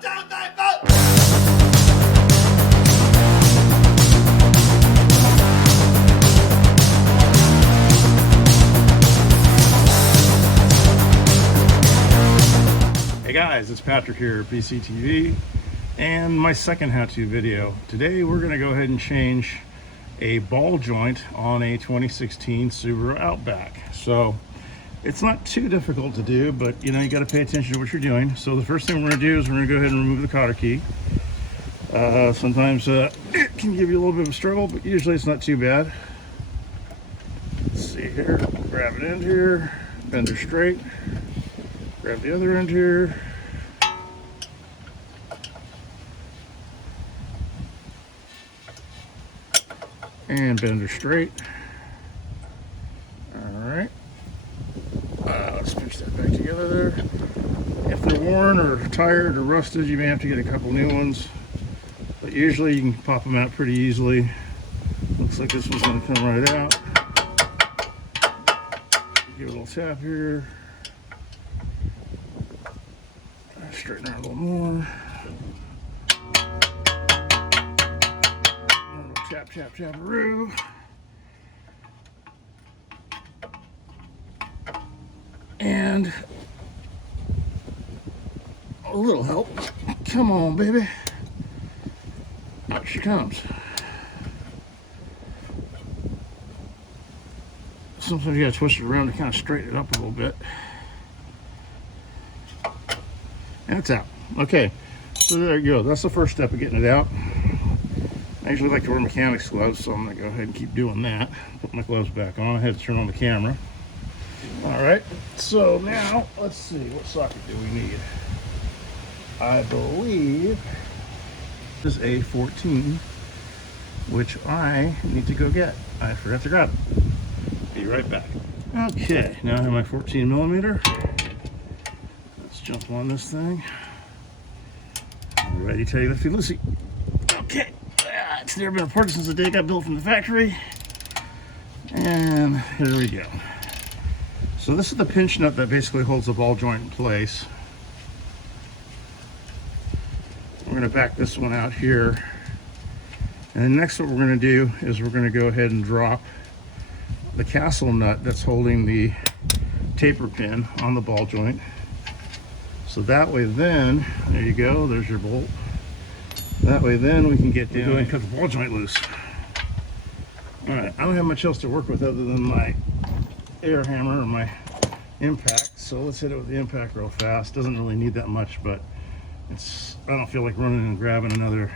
Hey guys, it's Patrick here at BCTV and my second how-to video. Today we're going to go ahead and change a ball joint on a 2016 Subaru Outback. So it's not too difficult to do, but you know, you got to pay attention to what you're doing. So the first thing we're going to do is we're going to go ahead and remove the cotter key. Sometimes it can give you a little bit of a struggle, but usually it's not too bad. Let's see here, grab an end here, bend her straight. Grab the other end here. And bend her straight. Alright. Let's pinch that back together there. If they're worn or tired or rusted, you may have to get a couple new ones. But usually you can pop them out pretty easily. Looks like this one's going to come right out. Give it a little tap here. Straighten her a little more. A little tap, tap, tap-a-roo. And a little help. Come on, baby. Out she comes. Sometimes you gotta twist it around to kind of straighten it up a little bit. And it's out. Okay, so there you go. That's the first step of getting it out. I usually like to wear mechanic's gloves, so I'm gonna go ahead and keep doing that. Put my gloves back on. I had to turn on the camera. All right, so now let's see, what socket do we need? I believe this is a 14, which I need to go get. I forgot to grab it. Be right back. Okay, now I have my 14 millimeter. Jump on this thing. Ready to tell you lefty loosey. Okay, it's never been reported since the day it got built from the factory. And here we go. So this is the pinch nut that basically holds the ball joint in place. We're going to back this one out here. And then next what we're going to do is we're going to go ahead and drop the castle nut that's holding the taper pin on the ball joint. So that way then, there you go, there's your bolt. That way then we can get down and cut the ball joint loose. All right, I don't have much else to work with other than my air hammer or my impact. So let's hit it with the impact real fast. Doesn't really need that much, but I don't feel like running and grabbing another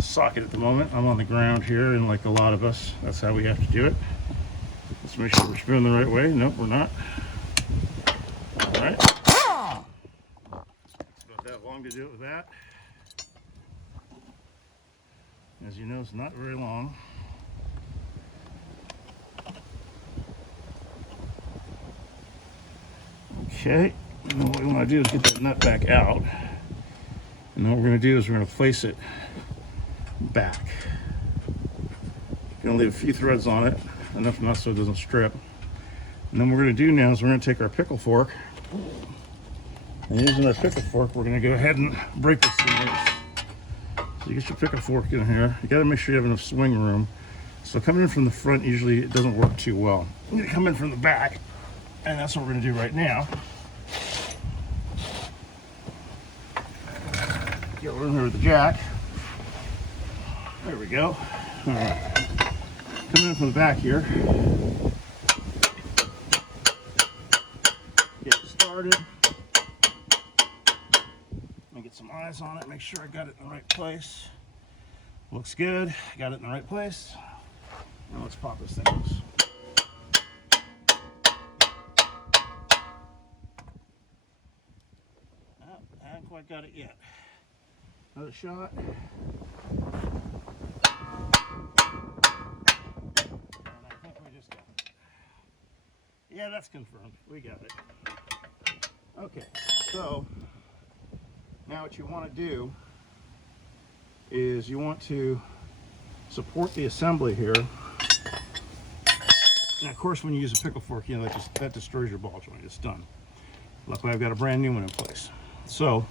socket at the moment. I'm on the ground here, and like a lot of us, that's how we have to do it. Let's make sure we're screwing the right way. Nope, we're not. All right. To do it with that. As you know, it's not very long. Okay, and then what we want to do is get that nut back out, and then what we're going to do is we're going to place it back. Going to leave a few threads on it, enough not so it doesn't strip. And then what we're going to do now is we're going to take our pickle fork. And using our pickle fork, we're going to go ahead and break this thing loose. So you get your pickle fork in here. You got to make sure you have enough swing room. So coming in from the front, usually it doesn't work too well. I'm going to come in from the back, and that's what we're going to do right now. Get over here with the jack. There we go. All right. Coming in from the back here. Get started. Get some eyes on it, make sure I got it in the right place. Looks good, got it in the right place. Now let's pop this thing loose. Oh, I haven't quite got it yet. Another shot. And I think we just got it. Yeah, that's confirmed. We got it. Okay, so now what you want to do is you want to support the assembly here. And of course, when you use a pickle fork, you know, that destroys your ball joint. It's done. Luckily, I've got a brand new one in place. So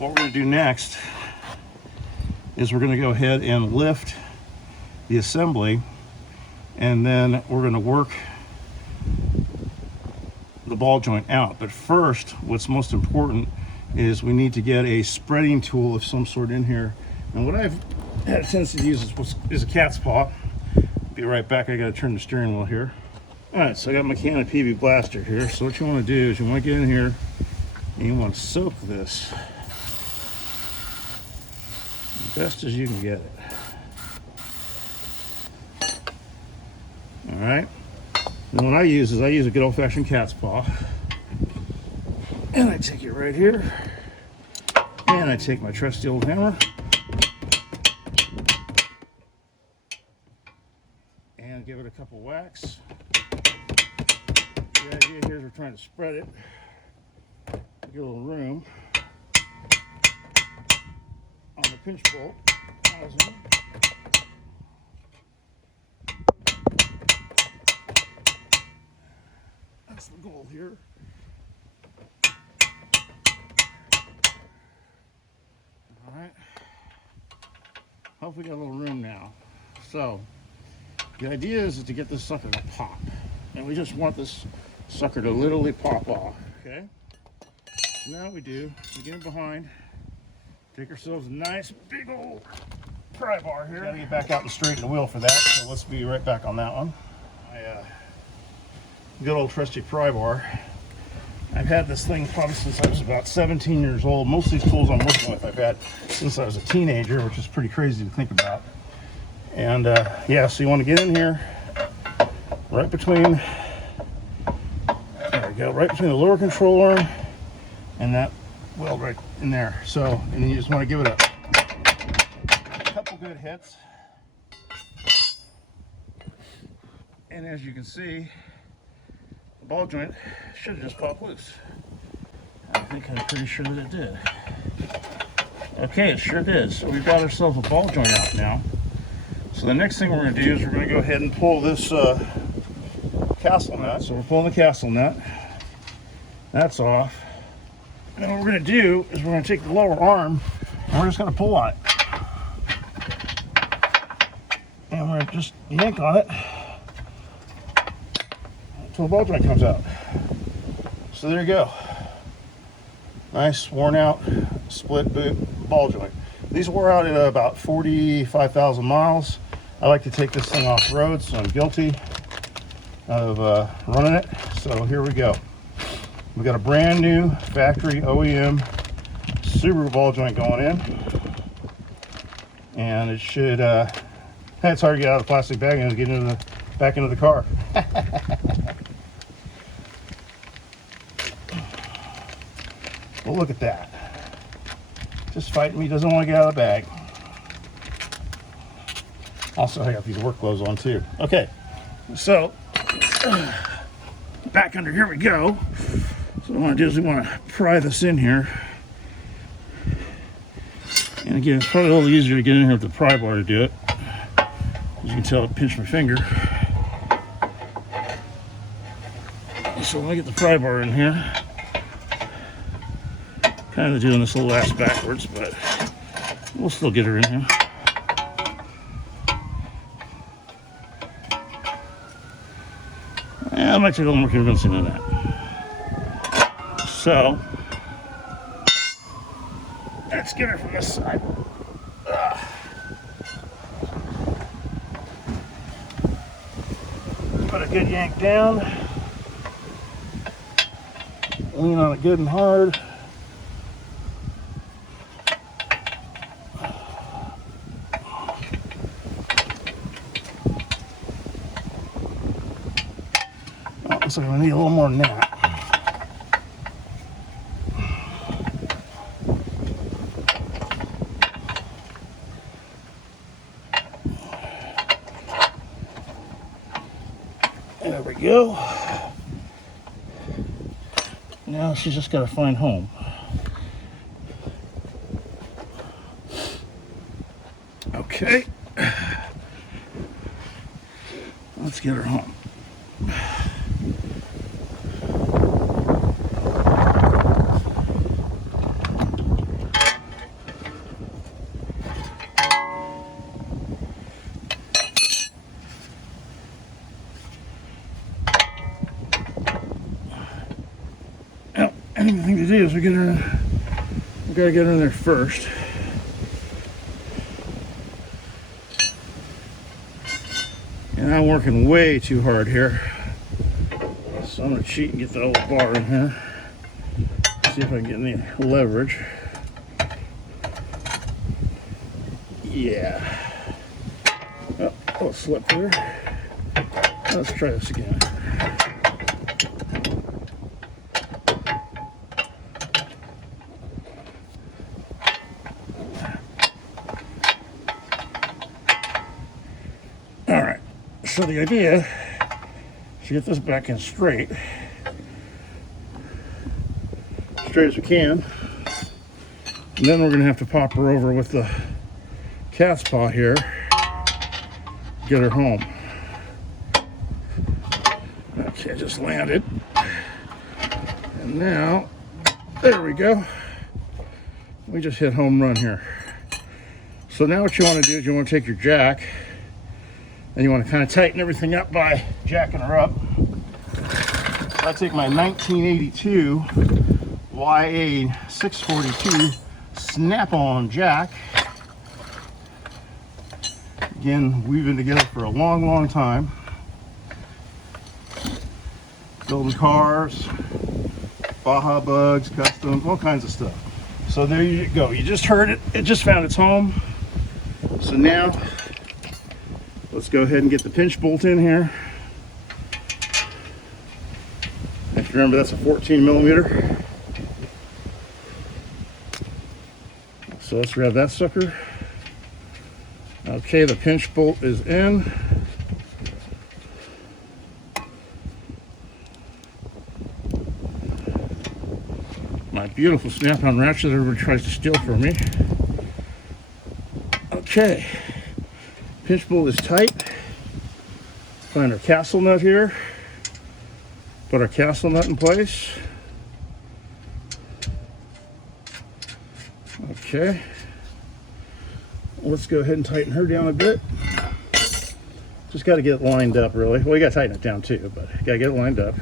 what we're going to do next is we're going to go ahead and lift the assembly, and then we're going to work the ball joint out. But first, what's most important is we need to get a spreading tool of some sort in here. And what I've had a tendency to use is a cat's paw. Be right back. I got to turn the steering wheel here. All right, so I got my Canon PB blaster here. So what you want to do is you want to get in here and you want to soak this as best as you can get it. All right. And what I use is a good old-fashioned cat's paw. And I take it right here. And I take my trusty old hammer. And give it a couple whacks. The idea here is we're trying to spread it. Get a little room on the pinch bolt housing. That's the goal here. All right. Hopefully we got a little room now. So the idea is to get this sucker to pop. And we just want this sucker to literally pop off. Okay? So now what we do, we get in behind, take ourselves a nice big old pry bar here. Gotta get back out and straighten the wheel for that, so let's be right back on that one. Good old trusty pry bar. I've had this thing probably since I was about 17 years old. Most of these tools I'm working with I've had since I was a teenager, which is pretty crazy to think about. And yeah, so you want to get in here right between, there we go, right between the lower control arm and that weld right in there. So, and then you just want to give it a couple good hits. And as you can see, the ball joint should have just popped loose. I'm pretty sure that it did. Okay, it sure did. So we've got ourselves a ball joint out now. So the next thing we're going to do is we're going to go ahead and pull this castle nut. So we're pulling the castle nut. That's off. And then what we're going to do is we're going to take the lower arm and we're just going to pull on it. And we're going to just yank on it until the ball joint comes out. So there you go. Nice worn out split boot ball joint. These wore out at about 45,000 miles. I like to take this thing off road, so I'm guilty of running it. So here we go. We got a brand new factory OEM Subaru ball joint going in, and it should. It's hard to get out of the plastic bag and get back into the car. Well, look at that. Just fighting me, doesn't want to get out of the bag. Also, I got these work clothes on too. Okay, so back under here we go. So what I want to do is we want to pry this in here. And again, it's probably a little easier to get in here with the pry bar to do it. As you can tell, it pinched my finger. So let me get the pry bar in here. Kind of doing this a little ass backwards, but we'll still get her in here. Yeah, it might take a little more convincing than that. So let's get her from this side. Put a good yank down. Lean on it good and hard. So I'm gonna need a little more than that. There we go. Now she's just gotta find home. Okay. Let's get her home. do is we gotta get in there first. And I'm working way too hard here. So I'm gonna cheat and get the old bar in here. See if I can get any leverage. Yeah. Oh, I'll slip there. Let's try this again. All right. So the idea is to get this back in straight as we can. And then we're gonna have to pop her over with the cat's paw here, get her home. Okay, just landed. And now, there we go. We just hit home run here. So now what you want to do is you want to take your jack and you want to kind of tighten everything up by jacking her up. I take my 1982 YA 642 snap-on jack. Again, we've been together for a long time. Building cars, Baja bugs, customs, all kinds of stuff. So there you go. You just heard it. It just found its home. So now, let's go ahead and get the pinch bolt in here. Have to remember that's a 14 millimeter. So let's grab that sucker. Okay, the pinch bolt is in. My beautiful snap-on ratchet that everybody tries to steal from me. Okay, pinch bolt is tight. Find our castle nut here. Put our castle nut in place. Okay. Let's go ahead and tighten her down a bit. Just got to get it lined up, really. Well, you got to tighten it down too, but you got to get it lined up.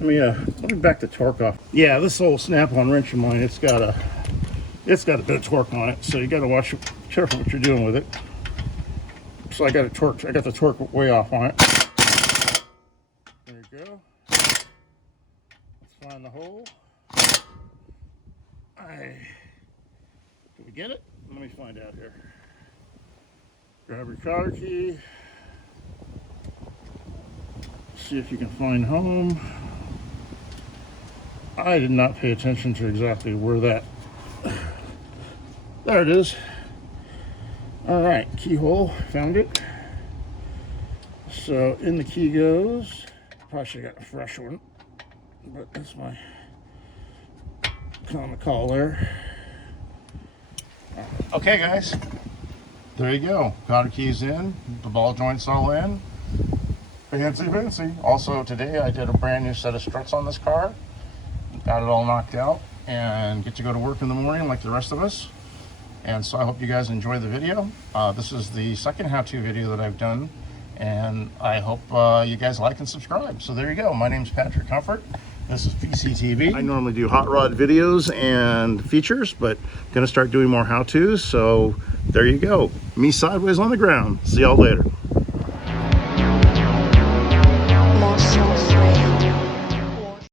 Let me back the torque off. Yeah, this old snap-on wrench of mine, it's got a bit of torque on it, so you got to watch careful what you're doing with it. So I got the torque way off on it. There you go. Let's find the hole. Did we get it? Let me find out here. Grab your cotter key. See if you can find home. I did not pay attention to exactly where that. There it is. All right, keyhole, found it. So in the key goes. Probably should have got a fresh one, but that's my common call there. Okay, guys, there you go. Cotter keys in, the ball joints all in. Fancy. Also today I did a brand new set of struts on this car. Got it all knocked out and get to go to work in the morning like the rest of us. And so I hope you guys enjoy the video. This is the second how-to video that I've done, and I hope you guys like and subscribe. So there you go. My name's Patrick Comfort. This is PCTV. I normally do hot rod videos and features, but gonna start doing more how-tos. So there you go. Me sideways on the ground. See y'all later.